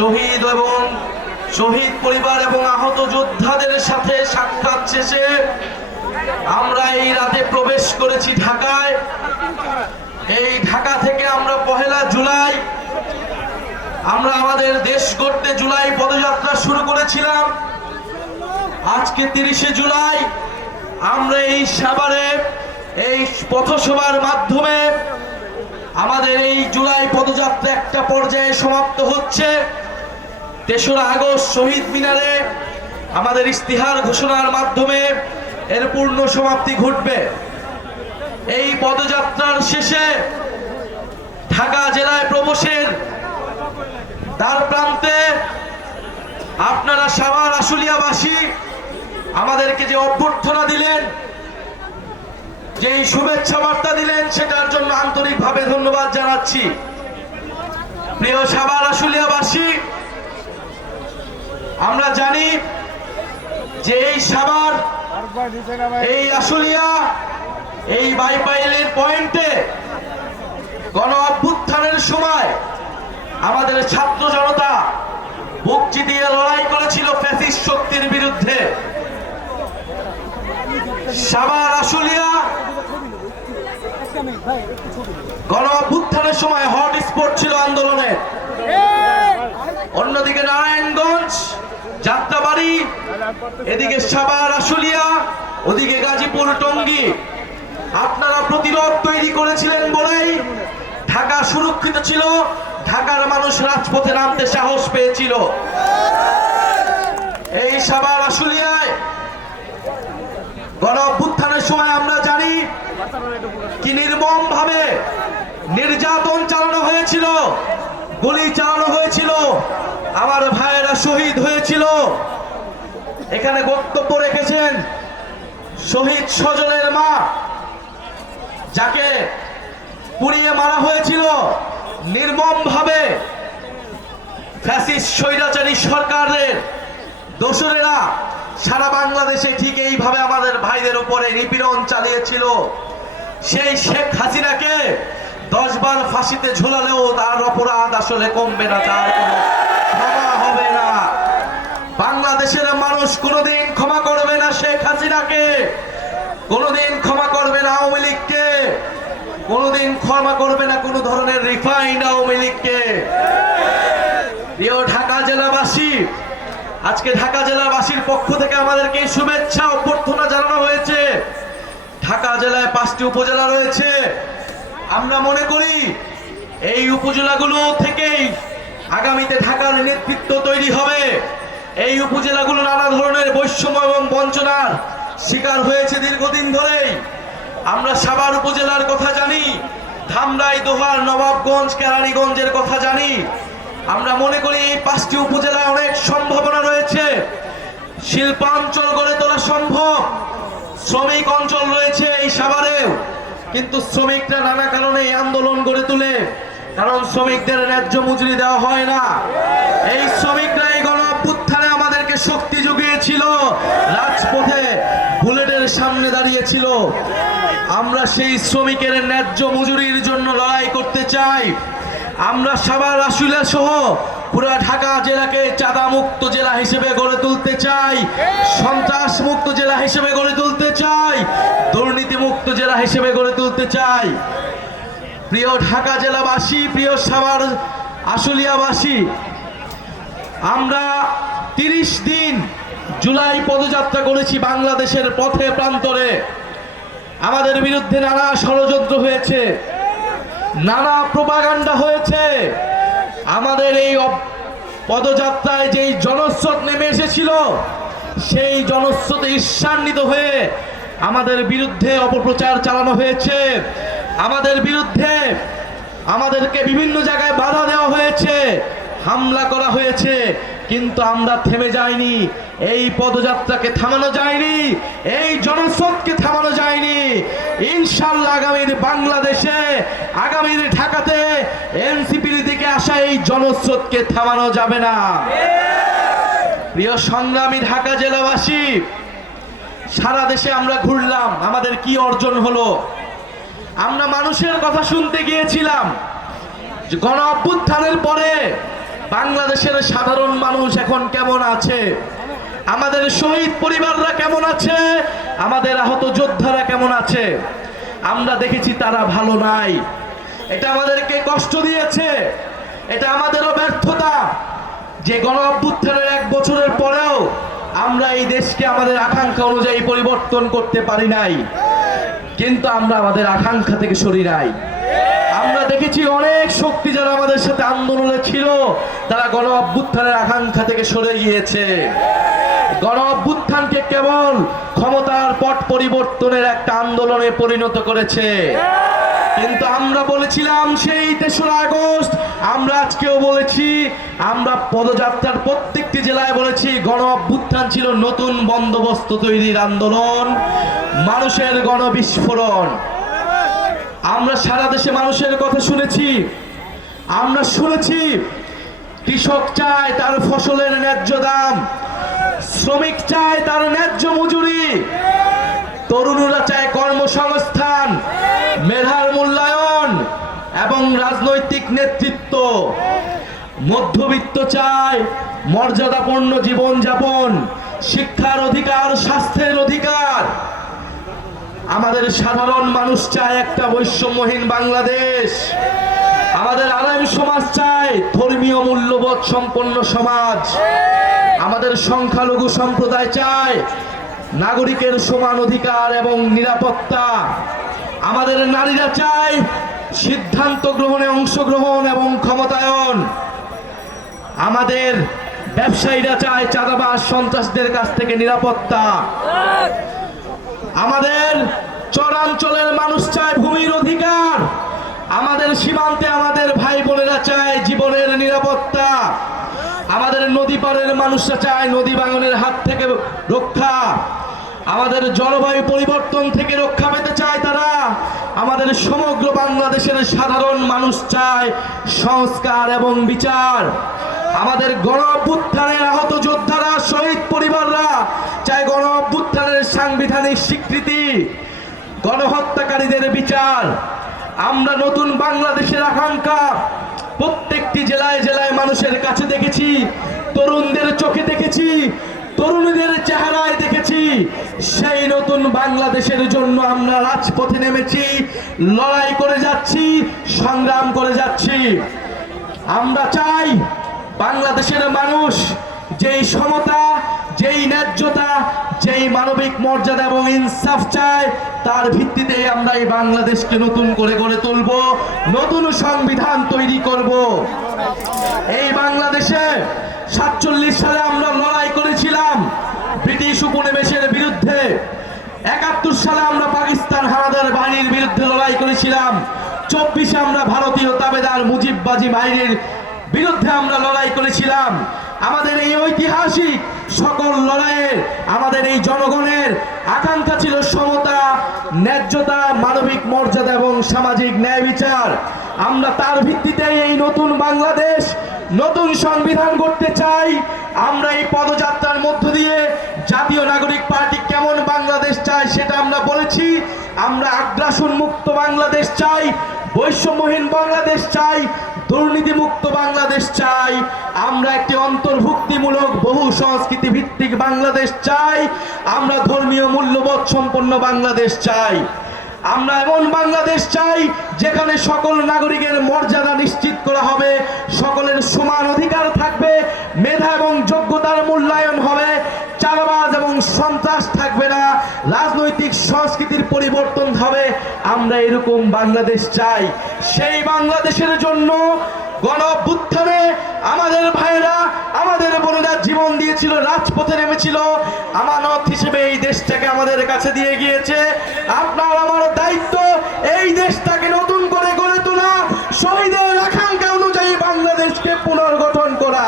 শহীদ এবং শহীদ পরিবার এবং আহত যোদ্ধাদের সাথে সাক্ষাৎ শেষে আমরা এই রাতে প্রবেশ করেছি ঢাকায়। এই ঢাকা থেকে আমরা পহেলা জুলাই, আমরা আমাদের দেশ গড়তে জুলাই পদযাত্রা শুরু করেছিলাম। আজকে তিরিশে জুলাই, আমরা এই সাভারে, এই পথসভার মাধ্যমে আমাদের এই জুলাই পদযাত্রা একটা পর্যায়ে সমাপ্ত হচ্ছে। তেসরা আগস্ট শহীদ মিনারে আমাদের ইস্তিহার ঘোষণার মাধ্যমে এর পূর্ণ সমাপ্তি ঘটবে। এই পদযাত্রার শেষে ঢাকা জেলায় প্রবেশের তার প্রান্তে আপনারা সাভার আশুলিয়াবাসী আমাদেরকে যে অভ্যর্থনা দিলেন, যেই শুভেচ্ছা বার্তা দিলেন, সেটার জন্য আন্তরিকভাবে ধন্যবাদ জানাচ্ছি। প্রিয় সাভার আশুলিয়াবাসী আমরা জানি যে এই সাবার এই আশুলিয়া এই বাইপাইলের পয়েন্টে গণ অভ্যুত্থানের সময় আমাদের ছাত্র জনতা বুক চিতিয়ে লড়াই করেছিল ফ্যাসিস শক্তির বিরুদ্ধে। সাবার আশুলিয়া গণ অভ্যুত্থানের সময় হট স্পট ছিল আন্দোলনের। অন্যদিকে নারায়ণগঞ্জ যাত্রাবাড়ি, এদিকে সাভার, আশুলিয়া, ওদিকে গাজীপুর, টঙ্গী। আপনারা প্রতিরোধ তৈরি করেছিলেন বলেই ঢাকা সুরক্ষিত ছিল, ঢাকার মানুষ রাজপথে নামতে সাহস পেয়েছিল। এই সাভার, আশুলিয়ায় গণ সময় আমরা জানি কি নির্মম ভাবে নির্যাতন চালানো হয়েছিল, গুলি চালানো হয়েছিল। আমার ভাইয়েরা শহীদ হয়েছিল, এখানে বক্তব্য রেখেছেন শহীদ স্বজনের মা, যাকে পুড়িয়ে মারা হয়েছিল নির্মম ভাবে ফ্যাসিস্ট স্বৈরাচারী সরকারের দোসরেরা সারা বাংলাদেশে ঠিক এইভাবে আমাদের ভাইদের উপরে নিপীড়ন চালিয়েছিল। সেই শেখ হাসিনাকে দশ বার ফাঁসিতে ঝোলালেও তার অপরাধ আসলে কমবে না, তার বাংলাদেশের মানুষ কোনোদিন ক্ষমা করবে না শেখ হাসিনাকে, কোনোদিন ক্ষমা করবে না আওয়ামী লীগকে, কোনোদিন ক্ষমা করবে না কোনো ধরনের রিফাইন্ড আওয়ামী লীগকে। প্রিয় ঢাকা জেলাবাসী, আজকে ঢাকা জেলাবাসীর পক্ষ থেকে আমাদেরকে শুভেচ্ছা, অভ্যর্থনা জানানো হয়েছে। ঢাকা জেলায় পাঁচটি উপজেলা রয়েছে। আমরা মনে করি এই উপজেলাগুলো থেকেই আগামীতে ঢাকার নেতৃত্ব তৈরি হবে। এই উপজেলাগুলো নানা ধরনের বৈষম্য এবং বঞ্চনার শিকার হয়েছে দীর্ঘদিন ধরেই। আমরা সাভার উপজেলার কথা জানি, ধামরাই, দোহার, নবাবগঞ্জ, কেরানীগঞ্জের কথা জানি। আমরা মনে করি এই পাঁচটি উপজেলায় অনেক সম্ভাবনা রয়েছে। শিল্পাঞ্চল গড়ে তোলা সম্ভব। শ্রমিক অঞ্চল রয়েছে এই সাভারেও। কিন্তু শ্রমিকরা নানা কারণে এই আন্দোলন গড়ে তোলে, কারণ শ্রমিকদের ন্যায্য মজুরি দেওয়া হয় না। এই শ্রমিকরা রাজপথে বুলেটের সামনে দাঁড়িয়েছিল। আমরা সেই শ্রমিকের ন্যায্য মজুরির জন্য লড়াই করতে চাই। আমরা সাভার আশুলিয়া সহ পুরা ঢাকা জেলাকে চাঁদা মুক্ত জেলা হিসেবে গড়ে তুলতে চাই। সন্ত্রাস মুক্ত জেলা হিসেবে গড়ে তুলতে চাই। দুর্নীতি মুক্ত জেলা হিসেবে গড়ে তুলতে চাই। প্রিয় ঢাকা জেলাবাসী, প্রিয় সাভার, আশুলিয়াবাসী, আমরা তিরিশ দিন জুলাই পদযাত্রা করেছি বাংলাদেশের পথে প্রান্তরে। আমাদের বিরুদ্ধে নানা ষড়যন্ত্র হয়েছে, নানা প্রপাগান্ডা হয়েছে। আমাদের এই পদযাত্রায় যেই জনস্রোত নেমে এসেছিল, সেই জনস্রোতে ঈর্ষান্বিত হয়ে আমাদের বিরুদ্ধে অপপ্রচার চালানো হয়েছে। আমাদের বিরুদ্ধে আমাদেরকে বিভিন্ন জায়গায় বাধা দেওয়া হয়েছে, হামলা করা হয়েছে। কিন্তু আমরা থেমে যাইনি। এই পদযাত্রাকে থামানো যায়নি। এই জনস্রোতকে থামানো যায়নি। ইনশাল্লাহ আগামীর বাংলাদেশে, আগামীর ঢাকাতে এনসিপির দিকে আসা এই জনস্রোতকে থামানো যাবে না। প্রিয় সংগ্রামী ঢাকা জেলাবাসী, সারা দেশে আমরা ঘুরলাম। আমাদের কি অর্জন হলো? আমরা মানুষের কথা শুনতে গিয়েছিলাম। গণ অভ্যুত্থানের পরে বাংলাদেশের সাধারণ মানুষ এখন কেমন আছে? আমাদের শহীদ পরিবাররা কেমন আছে? আমাদের আহত যোদ্ধারা কেমন আছে? আমরা দেখেছি তারা ভালো নাই। এটা আমাদেরকে কষ্ট দিয়েছে। এটা আমাদেরও ব্যর্থতা। যে গণ অভ্যুত্থানের এক বছরের পরেও আমরা এই দেশকে আমাদের আকাঙ্ক্ষা অনুযায়ী পরিবর্তন করতে পারি নাই। কিন্তু আমরা আমাদের আকাঙ্ক্ষা থেকে সরি নাই। আমরা দেখেছি অনেক শক্তি যারা আমাদের সাথে আন্দোলনে ছিল। তারা গণ অভ্যুত্থানের আকাঙ্ক্ষা থেকে সরে গিয়েছে। গণ অভ্যুত্থানকে কেবল ক্ষমতার পট পরিবর্তনের একটা আন্দোলনে পরিণত করেছে। কিন্তু আমরা বলেছিলাম, সেই তেসরা আগস্ট আমরা আজকেও বলেছি, আমরা পদযাত্রার প্রত্যেকটি জেলায় বলেছি গণ অভ্যুত্থান ছিল নতুন বন্দোবস্ত তৈরির আন্দোলন, মানুষের গণবিস্ফোরণ। আমরা সারা দেশে মানুষের কথা শুনেছি। আমরা শুনেছি, কৃষক চায় তার ফসলের ন্যায্য দাম, শ্রমিক চায় তার ন্যায্য মজুরি, তরুণরা চায় কর্মসংস্থান, মেধার মূল্যায়ন এবং রাজনৈতিক নেতৃত্ব। মধ্যবিত্ত চায় মর্যাদাপূর্ণ জীবনযাপন, শিক্ষার অধিকার, স্বাস্থ্যের অধিকার। আমাদের সাধারণ মানুষ চায় একটা বৈষম্যহীন বাংলাদেশ। আমাদের আলেম সমাজ চায় ধর্মীয় মূল্যবোধ সম্পন্ন সমাজ। আমাদের সংখ্যালঘু সম্প্রদায় চায় নাগরিকের সমান অধিকার এবং নিরাপত্তা। আমাদের নারীরা চায় সিদ্ধান্ত গ্রহণে অংশগ্রহণ এবং ক্ষমতায়ন। আমাদের ব্যবসায়ীরা চায় চাঁদাবাজ সন্ত্রাসদের কাছ থেকে নিরাপত্তা। আমাদের চরাঞ্চলের মানুষ চায় ভূমির অধিকার। আমাদের সীমান্তে আমাদের ভাই বোনেরা চায় জীবনের নিরাপত্তা। আমাদের নদী পাড়ের মানুষরা চায় নদী ভাঙনের হাত থেকে রক্ষা। আমাদের জলবায়ু পরিবর্তন থেকে রক্ষা পেতে চায় তারা। আমাদের সমগ্র বাংলাদেশের সাধারণ মানুষ চায় সংস্কার এবং বিচার। আমাদের গণ আহত যোদ্ধারা, শহীদ পরিবাররা চায় গণ সাংবিধানিক স্বীকৃতি, গণহত্যাকারীদের বিচার, আমরা নতুন বাংলাদেশের আকাঙ্ক্ষা। প্রত্যেকটি জেলায় জেলায় মানুষের কাছে দেখেছি, তরুণদের চোখে দেখেছি, তরুণীদের চেহারায় দেখেছি। সেই নতুন বাংলাদেশের জন্য আমরা রাজপথে নেমেছি, লড়াই করে যাচ্ছি, সংগ্রাম করে যাচ্ছি। আমরা চাই বাংলাদেশের মানুষ যেই সমতা যেই ন্যায্যতা, যেই মানবিক মর্যাদা এবং ইনসাফ চায়, তার ভিত্তিতে আমরা এই বাংলাদেশকে নতুন করে গড়ে তুলব, নতুন সংবিধান তৈরি করব। এই বাংলাদেশে সাতচল্লিশ সালে আমরা লড়াই করেছিলাম ব্রিটিশ উপনিবেশের বিরুদ্ধে। একাত্তর সালে আমরা পাকিস্তান হানাদার বাহিনীর বিরুদ্ধে লড়াই করেছিলাম। চব্বিশে আমরা ভারতীয় তাবেদার মুজিববাজি বাহিনীর বিরুদ্ধে আমরা লড়াই করেছিলাম। আমাদের এই ঐতিহাসিক সকল লড়াইয়ে আমাদের এই জনগণের আকাঙ্ক্ষা ছিল সমতা, ন্যায্যতা, মানবিক মর্যাদা এবং সামাজিক ন্যায় বিচার। আমরা তার ভিত্তিতে এই নতুন বাংলাদেশ, নতুন সংবিধান করতে চাই। আমরা এই পদযাত্রার মধ্য দিয়ে জাতীয় নাগরিক পার্টি কেমন বাংলাদেশ চাই সেটা আমরা বলেছি। আমরা আগ্রাসন মুক্ত বাংলাদেশ চাই, বৈষম্যহীন বাংলাদেশ চাই দুর্নীতিমুক্ত বাংলাদেশ চাই। আমরা একটি অন্তর্ভুক্তিমূলক, বহু সংস্কৃতি ভিত্তিক বাংলাদেশ চাই। আমরা ধর্মীয় মূল্যবোধ সম্পন্ন বাংলাদেশ চাই। আমরা এমন বাংলাদেশ চাই, যেখানে সকল নাগরিকের মর্যাদা নিশ্চিত করা হবে, সকলের সমান অধিকার থাকবে, মেধা এবং যোগ্যতার মূল্যায়ন হবে, চালাবাজ এবং সন্ত্রাস থাকবে না, রাজনৈতিক সংস্কৃতির পরিবর্তন আমরা এরকম বাংলাদেশ চাই। সেই বাংলাদেশের জন্য গণ আমাদের ভাইরা আমাদের বোনেরা জীবন দিয়েছিল, রাজপথে নেমেছিল। আমানত হিসেবে এই দেশটাকে আমাদের কাছে দিয়ে গিয়েছে। আপনার আমার দায়িত্ব, এই দেশটাকে নতুন করে গড়ে তোলা। শহীদের আকাঙ্ক্ষা অনুযায়ী বাংলাদেশকে পুনর্গঠন করা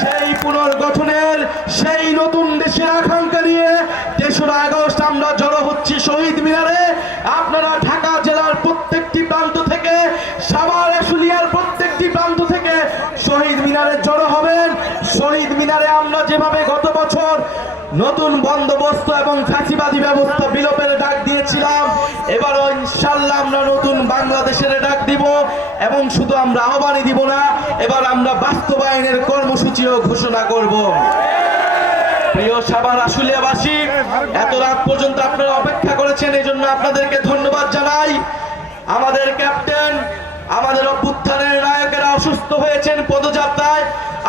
সেই পুনর্গঠনের সেই নতুন দেশের আকাঙ্ক্ষা নিয়ে তেসরা আগস্ট আমরা জড়ো হচ্ছি শহীদ মিনারে আপনারা ঢাকা জেলার প্রত্যেকটি প্রান্ত থেকে সাভার আশুলিয়ার প্রত্যেকটি প্রান্ত থেকে শহীদ মিনারে জড়ো হবেন শহীদ মিনারে আমরা যেভাবে গত বছর নতুন বন্দোবস্ত এবং ফাঁসিবাদী ব্যবস্থা বিলোপের ডাক দিয়েছিলাম। এবারও ইনশাল্লাহ আমরা নতুন বাংলাদেশের ডাক দিব এবং শুধু আমরা আহ্বানই দিব না, এবার আমরা বাস্তবায়নের কর্মসূচিও ঘোষণা করব। প্রিয় সাভার আশুলিয়াবাসী, এত রাত পর্যন্ত আপনারা অপেক্ষা করেছেন এই জন্য আপনাদেরকে ধন্যবাদ জানাই। আমাদের ক্যাপ্টেন, আমাদের অভ্যুত্থানের নায়কেরা অসুস্থ হয়েছেন পদযাত্রায়।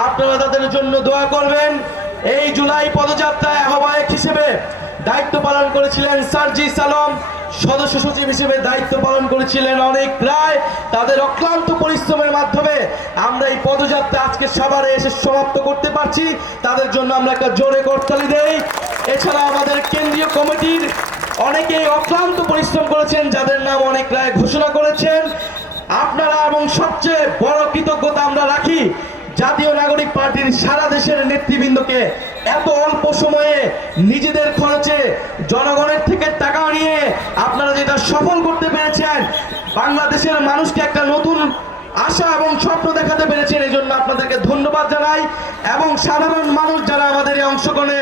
আপনারা তাদের জন্য দোয়া করবেন। এই জুলাই পদযাত্রায় আহ্বায়ক হিসেবে দায়িত্ব পালন করেছিলেন সার্জি সালম। সদস্য সচিব হিসেবে দায়িত্ব পালন করেছিলেন অনেক রায়। তাদের অক্লান্ত পরিশ্রমের মাধ্যমে আমরা এই পদযাত্রা আজকে সাভারে এসে সমাপ্ত করতে পারছি। তাদের জন্য আমরা একটা জোরে করতালি দেই। এছাড়া আমাদের কেন্দ্রীয় কমিটির অনেকেই অক্লান্ত পরিশ্রম করেছেন, যাদের নাম অনেক রায় ঘোষণা করেছেন। আপনারা এবং সবচেয়ে বড় কৃতজ্ঞতা আমরা রাখি জাতীয় নাগরিক পার্টির সারা দেশের নেতৃবৃন্দকে এত অল্প সময়ে নিজেদের খরচে জনগণের থেকে টাকা নিয়ে আপনারা যেটা সফল করতে পেরেছেন, বাংলাদেশের মানুষকে একটা নতুন আশা এবং স্বপ্ন দেখাতে পেরেছেন এই জন্য আপনাদেরকে ধন্যবাদ জানাই এবং সাধারণ মানুষ যারা আমাদের এই অংশগ্রহণে,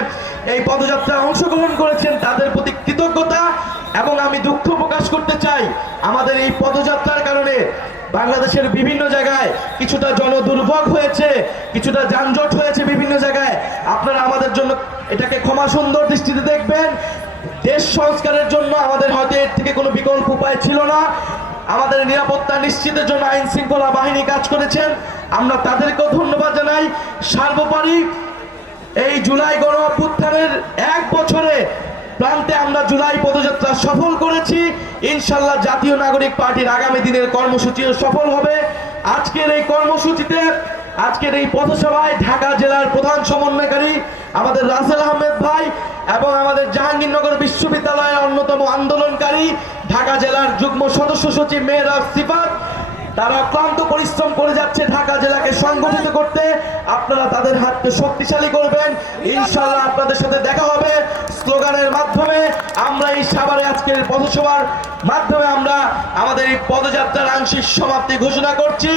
এই পদযাত্রায় অংশগ্রহণ করেছেন, তাদের প্রতি কৃতজ্ঞতা এবং আমি দুঃখ প্রকাশ করতে চাই। আমাদের এই পদযাত্রার কারণে বাংলাদেশের বিভিন্ন জায়গায় কিছুটা জনদুর্ভোগ হয়েছে, কিছুটা যানজট হয়েছে বিভিন্ন জায়গায়। আপনারা আমাদের জন্য এটাকে ক্ষমা সুন্দর দৃষ্টিতে দেখবেন। দেশ সংস্কারের জন্য আমাদের হয়তো এর থেকে কোনো বিকল্প উপায় ছিল না। আমাদের নিরাপত্তা নিশ্চিতের জন্য আইন শৃঙ্খলা বাহিনী কাজ করেছেন। আমরা তাদেরকেও ধন্যবাদ জানাই। সার্বপারিক এই জুলাই গণ এক বছরে প্রান্তে আমরা জুলাই পদযাত্রা সফল করেছি। ইনশাল্লাহ জাতীয় নাগরিক পার্টির আগামী দিনের কর্মসূচিও সফল হবে। আজকের এই কর্মসূচিতে, আজকের এই পথসভায় ঢাকা জেলার প্রধান সমন্বয়কারী আমাদের রাসেল আহমেদ ভাই এবং আমাদের জাহাঙ্গীরনগর বিশ্ববিদ্যালয়ের অন্যতম আন্দোলনকারী ঢাকা জেলার যুগ্ম সদস্য সচিব মেহরাব সিফাত তারা ক্লান্ত পরিশ্রম করে যাচ্ছে ঢাকা জেলাকে সংগঠিত করতে। আপনারা তাদের হাতকে শক্তিশালী করবেন। ইনশাল্লাহ আপনাদের সাথে দেখা হবে স্লোগানের মাধ্যমে। আমরা এই সাভারে আজকের পথসভার মাধ্যমে আমরা আমাদের এই পদযাত্রার আংশিক সমাপ্তি ঘোষণা করছি।